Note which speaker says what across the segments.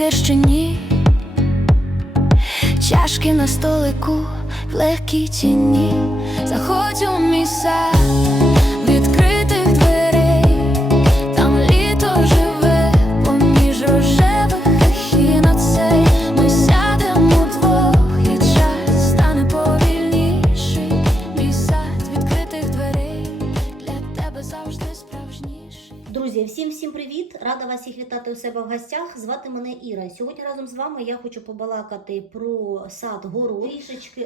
Speaker 1: прийдеш чи ні? Чашки на столику в легкій тіні, заходь у мій сад
Speaker 2: Рада вас всіх вітати у себе в гостях. Звати мене Іра. Сьогодні разом з вами я хочу побалакати про сад гору,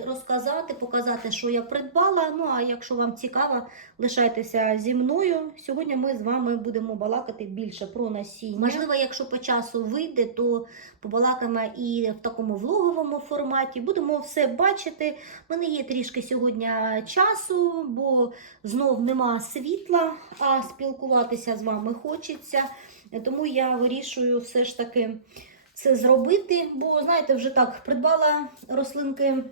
Speaker 2: розказати, показати, що я придбала. Ну а якщо вам цікаво, лишайтеся зі мною. Сьогодні ми з вами будемо балакати більше про насіння. Можливо, якщо по часу вийде, то побалакаємо і в такому влоговому форматі. Будемо все бачити. У мене є трішки сьогодні часу, бо знов нема світла, а спілкуватися з вами хочеться. Тому я вирішую все ж таки це зробити. Бо, знаєте, вже так придбала рослинки.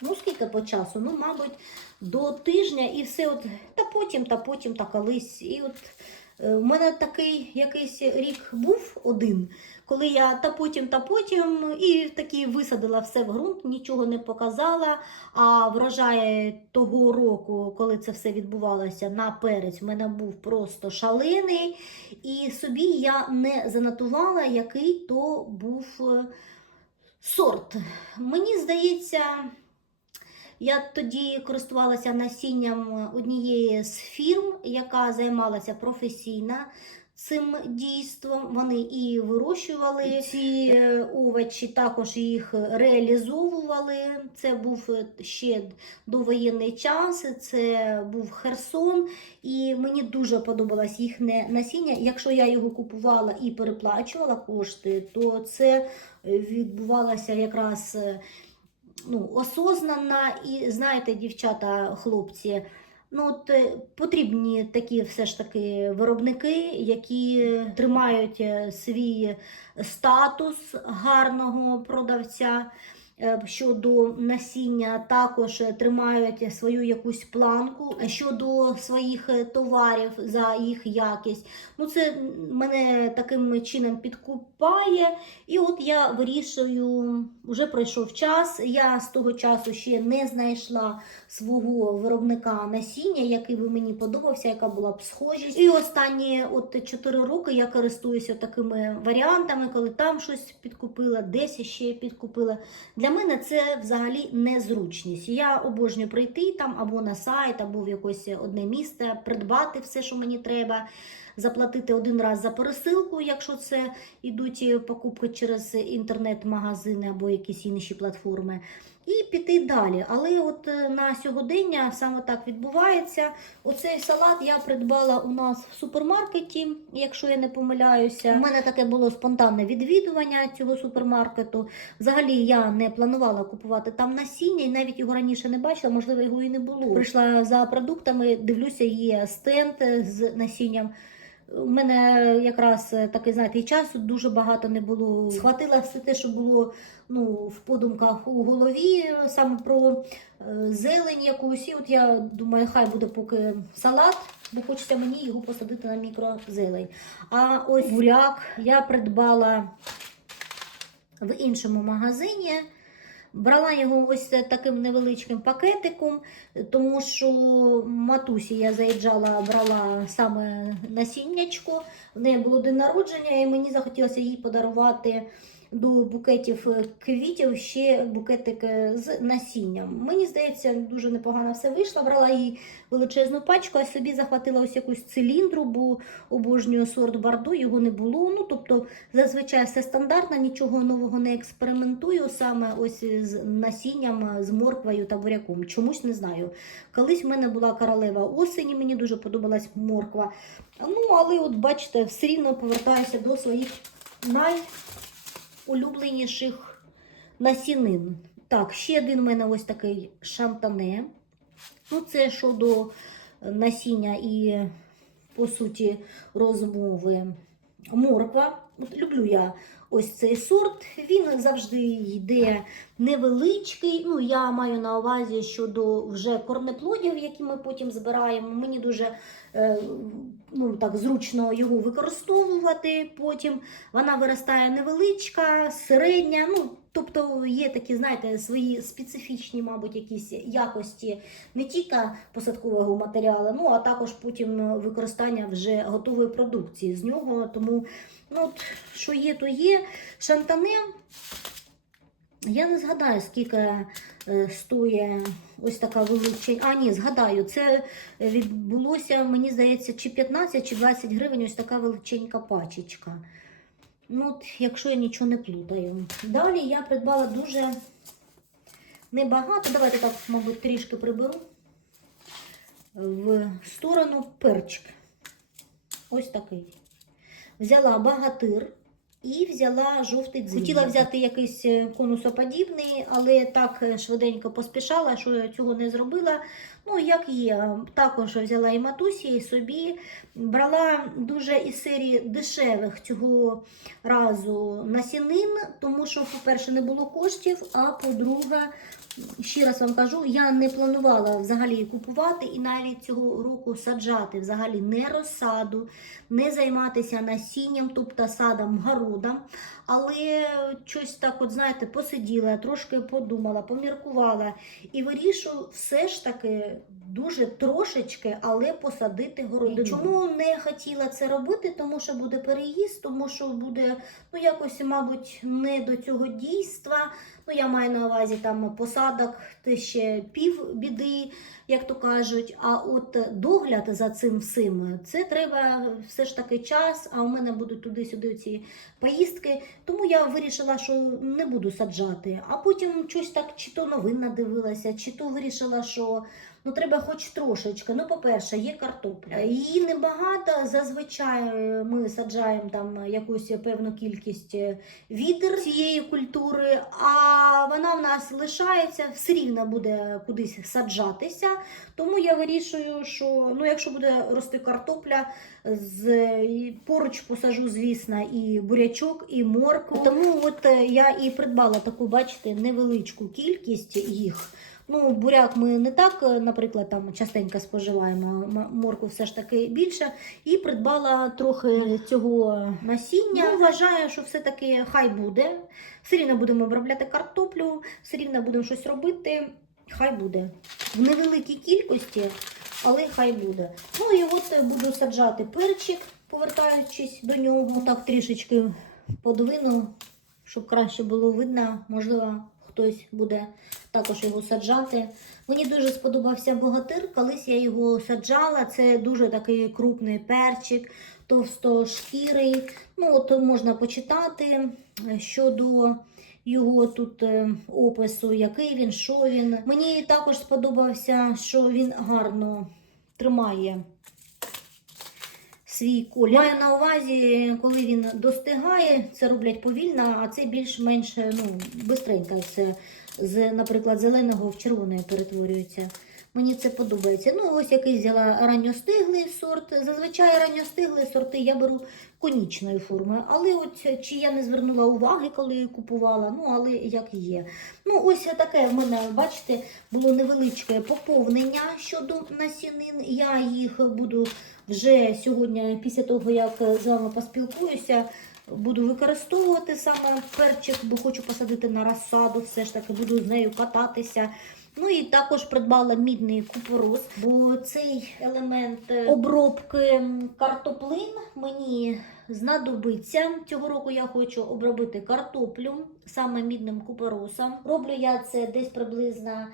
Speaker 2: Ну, скільки по часу? Ну, мабуть, до тижня і все от, та потім, та потім, та колись. І от в мене такий якийсь рік був один, коли я та потім, та потім, і таки висадила все в ґрунт, нічого не показала. А врожай того року, коли це все відбувалося на перець, в мене був просто шалений. І собі я не занотувала, який то був е, сорт. Мені здається. Я тоді користувалася насінням однієї з фірм, яка займалася професійно цим дійством. Вони і вирощували ці е, овочі, також їх реалізовували. Це був е, ще довоєнний час, це був Херсон, і мені дуже подобалось їхнє насіння. Якщо я його купувала і переплачувала кошти, то це е, відбувалося якраз. ну, осознанно і знаєте, дівчата, хлопці, ну от е, потрібні такі все ж таки виробники, які тримають е, свій статус гарного продавця. Е, Щодо насіння також е, тримають свою якусь планку щодо своїх е, товарів за їх якість. Ну, це мене таким чином підкупає. І от я вирішую, вже пройшов час. Я з того часу ще не знайшла свого виробника насіння, який би мені подобався, яка була б схожість. І останні от 4 роки я користуюся такими варіантами, коли там щось підкупила, десь ще підкупила. Для мене це взагалі незручність. Я обожнюю прийти там або на сайт, або в якесь одне місце, придбати все, що мені треба. Заплатити один раз за пересилку, якщо це йдуть покупки через інтернет-магазини або якісь інші платформи, і піти далі. Але от е, на сьогодення саме так відбувається. Оцей салат я придбала у нас в супермаркеті, якщо я не помиляюся. У мене таке було спонтанне відвідування цього супермаркету. Взагалі я не планувала купувати там насіння і навіть його раніше не бачила, можливо, його і не було. Прийшла за продуктами, дивлюся, є стенд з насінням. У мене якраз такий, знаєте, і часу дуже багато не було. Схватила все те, що було ну, в подумках у голові, саме про е, зелень якусь. І от я думаю, хай буде поки салат, бо хочеться мені його посадити на мікрозелень. А ось буряк я придбала в іншому магазині. Брала його ось таким невеличким пакетиком, тому що матусі я заїжджала, брала саме насіннячко. В неї було день народження, і мені захотілося їй подарувати до букетів квітів ще букетик з насінням. Мені здається, дуже непогано все вийшло. Брала їй величезну пачку, а собі захватила ось якусь циліндру, бо обожнюю сорт барду, його не було. Ну, тобто, зазвичай все стандартно, нічого нового не експериментую саме ось з насінням, з морквою та буряком. Чомусь не знаю. Колись в мене була королева осені, мені дуже подобалась морква. Ну, але от бачите, все рівно повертаюся до своїх найулюбленіших насінин. Так, ще один у мене ось такий шантане. Ну, це щодо насіння і, по суті, розмови. Морква от люблю я ось цей сорт. Він завжди йде невеличкий. Ну, я маю на увазі щодо вже корнеплодів, які ми потім збираємо. Мені дуже е, ну, так, зручно його використовувати потім. Вона виростає невеличка, середня. Ну, тобто є такі, знаєте, свої специфічні, мабуть, якісь якості не тільки посадкового матеріалу, ну а також потім використання вже готової продукції з нього. Тому, ну, от, що є, то є. Шантане. Я не згадаю, скільки е, стоїть ось така величень. А, ні, згадаю, це відбулося, мені здається, чи 15, чи 20 гривень ось така величенька пачечка. Ну, якщо я нічого не плутаю. Далі я придбала дуже небагато. Давайте так, мабуть, трішки приберу в сторону перчик. Ось такий. Взяла багатир і взяла жовтий дзинь. Хотіла взяти якийсь е, конусоподібний, але так е, швиденько поспішала, що я цього не зробила. Ну, як є, також взяла і матусі, і собі. Брала дуже із серії дешевих цього разу насінин, тому що, по-перше, не було коштів, а по-друге, ще раз вам кажу, я не планувала взагалі купувати і навіть цього року саджати взагалі не розсаду, не займатися насінням, тобто садом, городом. Але щось так, от знаєте, посиділа, трошки подумала, поміркувала і вирішую все ж таки дуже трошечки, але посадити городину. Чому не хотіла це робити? Тому що буде переїзд, тому що буде ну якось, мабуть, не до цього дійства. Ну, я маю на увазі там посадок, те ще пів біди, як то кажуть. А от догляд за цим всім, це треба все ж таки час. А у мене будуть туди-сюди ці поїздки. Тому я вирішила, що не буду саджати. А потім щось так, чи то новин надивилася, чи то вирішила, що. Ну, треба хоч трошечки. Ну, по-перше, є картопля. Її небагато. Зазвичай е, ми саджаємо там якусь певну кількість е, відер цієї культури, а вона в нас лишається, все рівно буде кудись саджатися. Тому я вирішую, що ну, якщо буде рости картопля, з поруч посажу, звісно, і бурячок, і моркву. Тому от е, я і придбала таку, бачите, невеличку кількість їх. Ну, буряк ми не так, е, наприклад, там частенько споживаємо, м- моркву все ж таки більше. І придбала трохи цього насіння. Ну, вважаю, що все-таки хай буде. Все рівно будемо обробляти картоплю, все рівно будемо щось робити. Хай буде. В невеликій кількості, але хай буде. Ну і от е, буду саджати перчик, повертаючись до нього. Так трішечки подвину, щоб краще було видно. Можливо, хтось буде також його саджати. Мені дуже сподобався богатир. Колись я його саджала. Це дуже такий крупний перчик, товстошкірий. Ну, от можна почитати е, щодо його тут е, опису, який він, що він. Мені також сподобався, що він гарно тримає свій колір. Маю на увазі, коли він достигає, це роблять повільно, а це більш-менш ну, бистренько. Це з, наприклад, зеленого в червоне перетворюється. Мені це подобається. Ну, ось який взяла ранньостиглий сорт. Зазвичай ранньостиглі сорти я беру конічної форми. Але от чи я не звернула уваги, коли купувала, ну але як є. Ну, ось таке в мене, бачите, було невеличке поповнення щодо насінин. Я їх буду вже сьогодні, після того, як з вами поспілкуюся, буду використовувати саме перчик, бо хочу посадити на розсаду, все ж таки буду з нею кататися. Ну і також придбала мідний купорос, бо цей елемент е, обробки картоплин мені знадобиться. Цього року я хочу обробити картоплю саме мідним купоросом. Роблю я це десь приблизно е,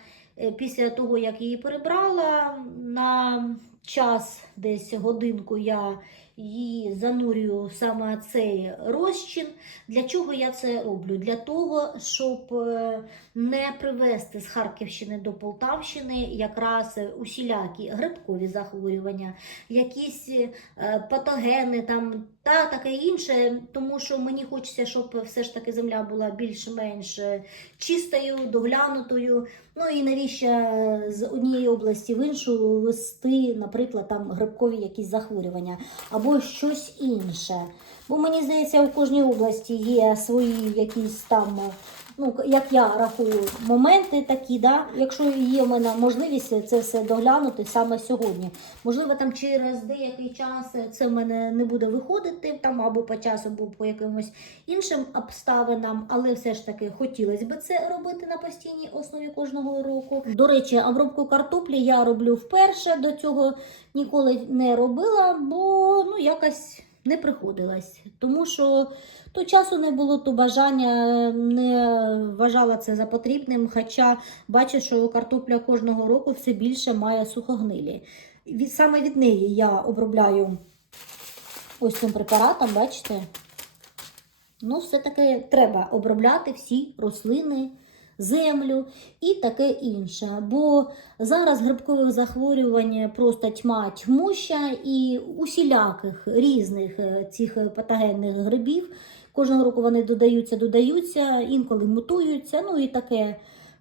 Speaker 2: після того, як її перебрала. На час, десь годинку, я її занурюю саме цей розчин. Для чого я це роблю? Для того, щоб е, не привезти з Харківщини до Полтавщини якраз усілякі грибкові захворювання, якісь е, патогени, там та таке інше, тому що мені хочеться, щоб все ж таки земля була більш-менш е, чистою, доглянутою. Ну і навіщо е, з однієї області в іншу вести, наприклад, там грибкові якісь захворювання або щось інше. Бо мені здається, у кожній області є свої якісь там, ну як я рахую, моменти такі, да? якщо є в мене можливість це все доглянути саме сьогодні. Можливо, там через деякий час це в мене не буде виходити там або по часу, або по якимось іншим обставинам, але все ж таки хотілося б це робити на постійній основі кожного року. До речі, обробку картоплі я роблю вперше. До цього ніколи не робила, бо ну якось не приходилось. Тому що то часу не було, то бажання не вважала це за потрібним. Хоча бачу, що картопля кожного року все більше має сухогнилі. Від, саме від неї я обробляю ось цим препаратом, бачите? Ну, все-таки треба обробляти всі рослини, землю і таке інше. Бо зараз грибкових захворювань просто тьма тьмуща і усіляких різних е, цих патогенних грибів. Кожного року вони додаються, додаються, інколи мутуються, ну і таке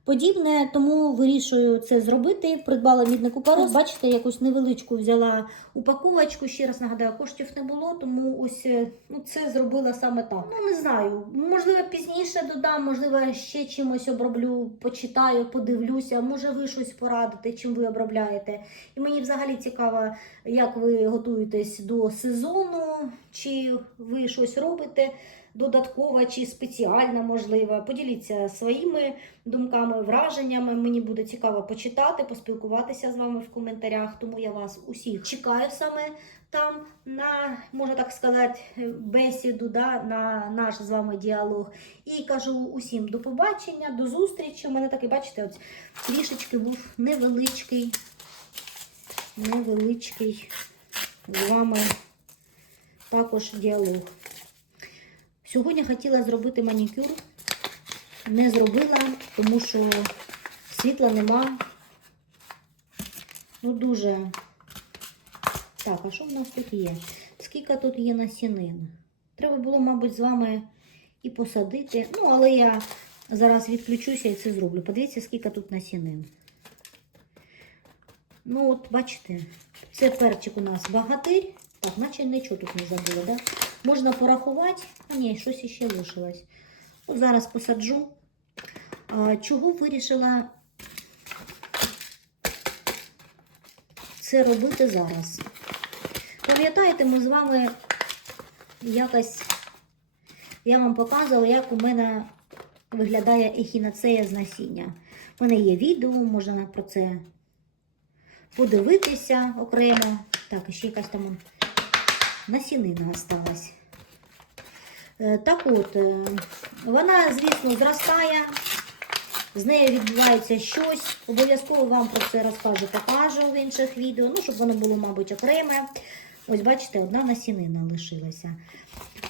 Speaker 2: подібне. Тому вирішую це зробити. Придбала мідний купорос. Бачите, якусь невеличку взяла упаковочку. Ще раз нагадаю, коштів не було, тому ось е, ну, це зробила саме так. Ну не знаю, можливо, пізніше додам, можливо, ще чимось оброблю, почитаю, подивлюся. Може, ви щось порадите, чим ви обробляєте. І мені взагалі цікаво, як ви готуєтесь до сезону, чи ви щось робите. Додаткова чи спеціальна, можливо, поділіться своїми думками, враженнями. Мені буде цікаво почитати, поспілкуватися з вами в коментарях. Тому я вас усіх чекаю саме там на, можна так сказати, бесіду, да, на наш з вами діалог. І кажу усім до побачення, до зустрічі. У мене такий, бачите, ось трішечки був невеличкий, невеличкий з вами також діалог. Сьогодні хотіла зробити манікюр, не зробила, тому що світла нема. Ну, дуже. Так, а що в нас тут є? Скільки тут є насінин? Треба було, мабуть, з вами і посадити. Ну, але я зараз відключуся і це зроблю. Подивіться, скільки тут насінин. Ну, от, бачите, це перчик у нас багатир. Так, наче нічого тут не забула, да? Можна порахувати. А ні, щось іще лишилось. От зараз посаджу. Чого вирішила це робити зараз? Пам'ятаєте, ми з вами якось я вам показувала, як у мене виглядає ехінацея з насіння. У мене є відео, можна про це подивитися окремо. Так, ще якась там насінина осталась. Е, Так от, е, вона, звісно, зростає, з нею відбувається щось. Обов'язково вам про це розкажу, покажу в інших відео, ну, щоб воно було, мабуть, окреме. Ось, бачите, одна насінина лишилася.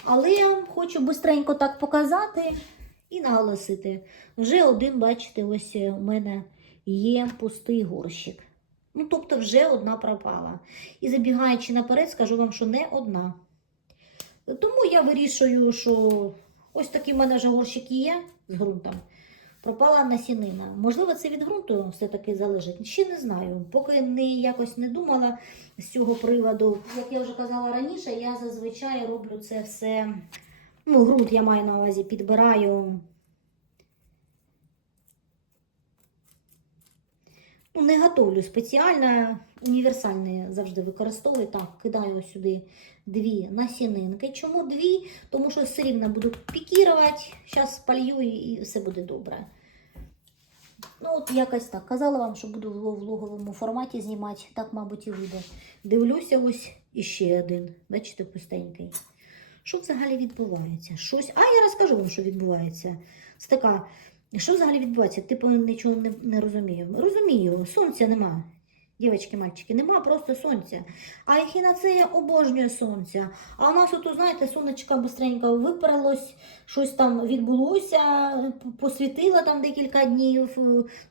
Speaker 2: Але хочу бистренько так показати і наголосити. Вже один, бачите, ось у мене є пустий горщик. Ну, тобто, вже одна пропала. І забігаючи наперед, скажу вам, що не одна. Тому я вирішую, що ось такий в мене вже горщик є з ґрунтом. Пропала насінина. Можливо, це від ґрунту все-таки залежить. Ще не знаю. Поки не якось не думала з цього приводу. Як я вже казала раніше, я зазвичай роблю це все. Ну, ґрунт я маю на увазі, підбираю. Ну, не готовлю спеціально, універсальне завжди використовую. Так, кидаю сюди дві насінинки. Чому дві? Тому що все рівно буду пікірувати, зараз спалью і все буде добре. Ну, от якось так. Казала вам, що буду в влоговому форматі знімати, так, мабуть, і вийде. Дивлюся, ось іще один. Бачите, пустенький. Що взагалі відбувається? Щось. А я розкажу вам, що відбувається. Це така. Що взагалі відбувається? Типу нічого не, не розумію. Розумію, сонця нема. Дівчатки, мальчики, нема просто сонця. А ехінацея обожнює сонця. А у нас, ото, знаєте, сонечка швидко випарилось, щось там відбулося, посвітило там декілька днів.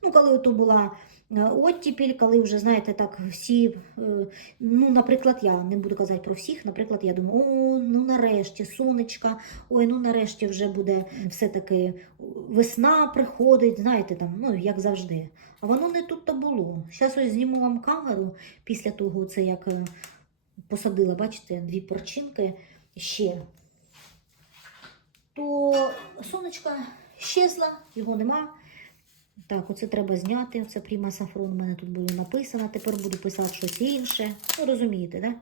Speaker 2: Ну, коли то була оттіпіль, коли вже, знаєте, так всі, е, ну, наприклад, я не буду казати про всіх, наприклад, я думаю, о, ну нарешті, сонечка, ой, ну нарешті вже буде все-таки весна приходить, знаєте, там, ну, як завжди. А воно не тут то було. Зараз ось зніму вам камеру після того, це як е, посадила, бачите, дві перчинки ще. То сонечка щезла, його нема. Так, оце треба зняти. Оце Пріма Сафрон у мене тут було написано. Тепер буду писати щось інше. Ну, розумієте, да?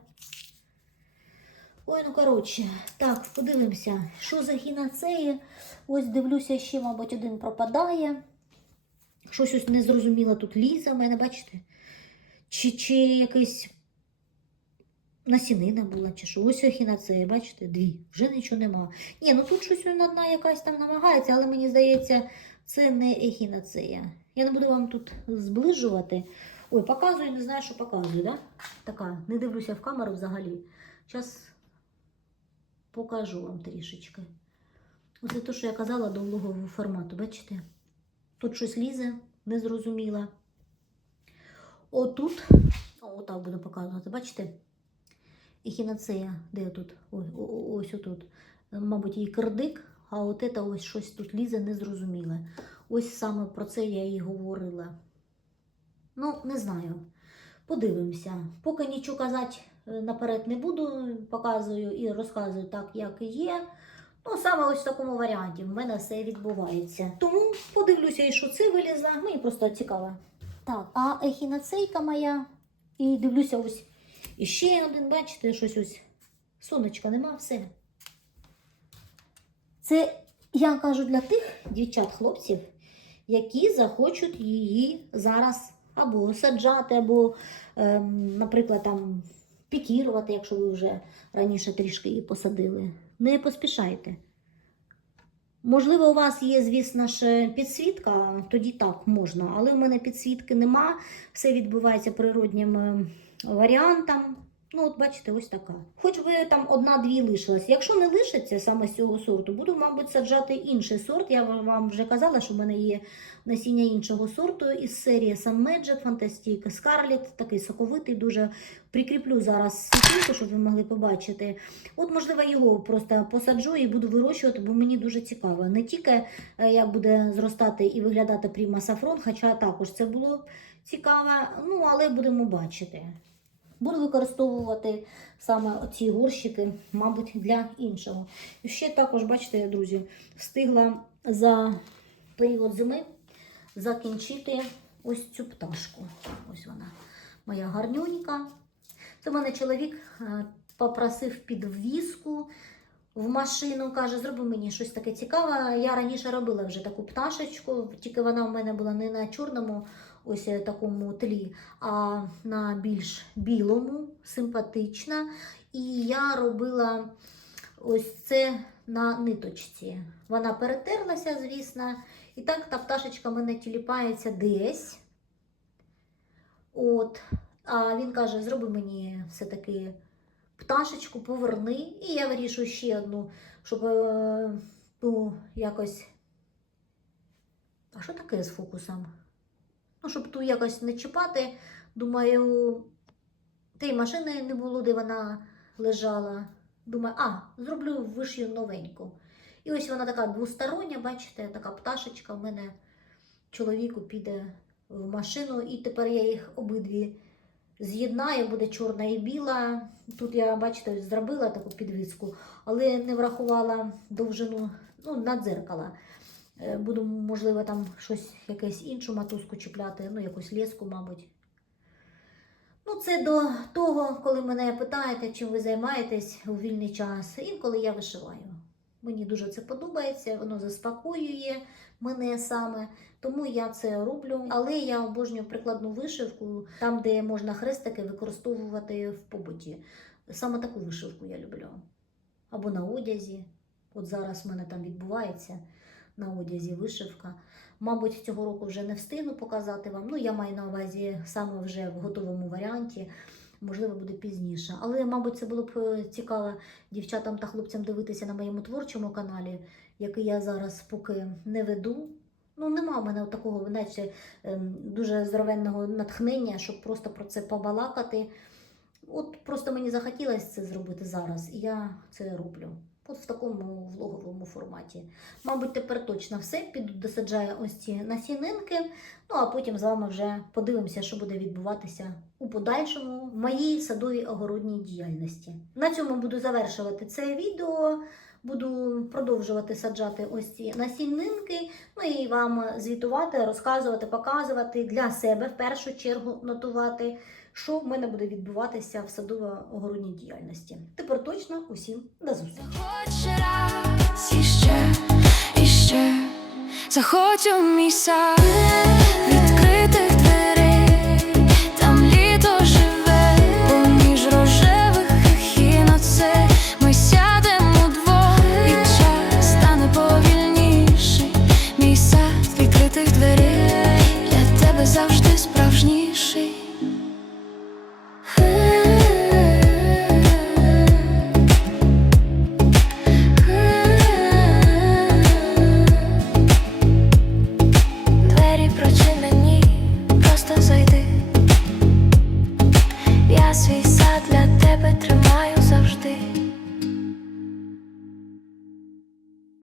Speaker 2: Ой, ну коротше, так, подивимося, що за гінацеї. Ось дивлюся, ще, мабуть, один пропадає. Щось ось незрозуміло тут лізе в мене, бачите? Чи, чи якийсь насінина була, чи що. Ось ехінацеї, бачите, дві. Вже нічого нема. Ні, ну тут щось одна якась там намагається, але мені здається, це не ехінацея. Я не буду вам тут зближувати. Ой, показую, не знаю, що показую, да? Така, не дивлюся в камеру взагалі. Зараз покажу вам трішечки. Оце те, що я казала до влогового формату, бачите? Тут щось лізе, незрозуміло. Отут, отак буду показувати, бачите? Ехінацея, де тут? Ой, ось отут. Мабуть, її кирдик, а от це ось щось тут лізе незрозуміле. Ось саме про це я і говорила. Ну, не знаю. Подивимося. Поки нічого казати е, наперед не буду, показую і розказую так, як і є. Ну, саме ось в такому варіанті в мене все відбувається. Тому подивлюся, і що це вилізла. Мені просто цікаво. Так, а ехінацейка моя. І дивлюся ось і ще один, бачите, щось ось. Сонечка нема, все. Це я кажу для тих дівчат, хлопців, які захочуть її зараз або саджати, або, ем, наприклад, там пікірувати, якщо ви вже раніше трішки її посадили. Не поспішайте. Можливо, у вас є, звісно ж, підсвітка, тоді так можна, але в мене підсвітки нема, все відбувається природнім е, варіантом. Ну, от бачите, ось така. Хоч би там одна-дві лишилась. Якщо не лишиться саме з цього сорту, буду, мабуть, саджати інший сорт. Я вам вже казала, що в мене є насіння іншого сорту із серії Sun Magic, Fantastic Scarlet, такий соковитий, дуже прикріплю зараз світлинку, щоб ви могли побачити. От, можливо, його просто посаджу і буду вирощувати, бо мені дуже цікаво. Не тільки е, як буде зростати і виглядати Prima Saffron, хоча також це було цікаво, ну, але будемо бачити. Буду використовувати саме оці горщики, мабуть, для іншого. І ще також, бачите, друзі, встигла за період зими закінчити ось цю пташку. Ось вона, моя гарнюнька. Це в мене чоловік е, попросив підвіску в машину, каже, зроби мені щось таке цікаве. Я раніше робила вже таку пташечку, тільки вона в мене була не на чорному ось е, такому тлі, а на більш білому, симпатична. І я робила ось це на ниточці. Вона перетерлася, звісно. І так та пташечка мене тіліпається десь. От. А він каже: зроби мені все-таки пташечку, поверни. І я вирішую ще одну, щоб е, ну, якось. А що таке з фокусом? Ну, щоб ту якось не чіпати. Думаю, тієї машини не було, де вона лежала. Думаю, а, зроблю вишию новеньку. І ось вона така двостороння, бачите, така пташечка в мене чоловіку піде в машину, і тепер я їх обидві з'єднаю, буде чорна і біла. Тут я, бачите, зробила таку підвіску, але не врахувала довжину ну, на дзеркала. Е, Буду, можливо, там щось, якусь іншу матузку чіпляти, ну, якусь леску, мабуть. Ну, це до того, коли мене питаєте, чим ви займаєтесь у вільний час. Інколи я вишиваю. Мені дуже це подобається, воно заспокоює мене саме, тому я це роблю. Але я обожнюю прикладну вишивку, там, де можна хрестики використовувати в побуті. Саме таку вишивку я люблю. Або на одязі. От зараз в мене там відбувається на одязі вишивка. Мабуть, цього року вже не встигну показати вам. Ну, я маю на увазі саме вже в готовому варіанті. Можливо, буде пізніше. Але, мабуть, це було б е, цікаво дівчатам та хлопцям дивитися на моєму творчому каналі, який я зараз поки не веду. Ну, нема в мене такого, наче ем, дуже здоровенного натхнення, щоб просто про це побалакати. От просто мені захотілося це зробити зараз, і я це роблю. От в такому влоговому форматі. Мабуть, тепер точно все. Піду досаджаю ось ці насінинки. Ну а потім з вами вже подивимося, що буде відбуватися у подальшому в моїй садовій огородній діяльності. На цьому буду завершувати це відео. Буду продовжувати саджати ось ці насінинки, ну і вам звітувати, розказувати, показувати для себе в першу чергу нотувати, що в мене буде відбуватися в садово-огородній діяльності. Тепер точно усім до зустрічі!
Speaker 1: Захочу мій сад.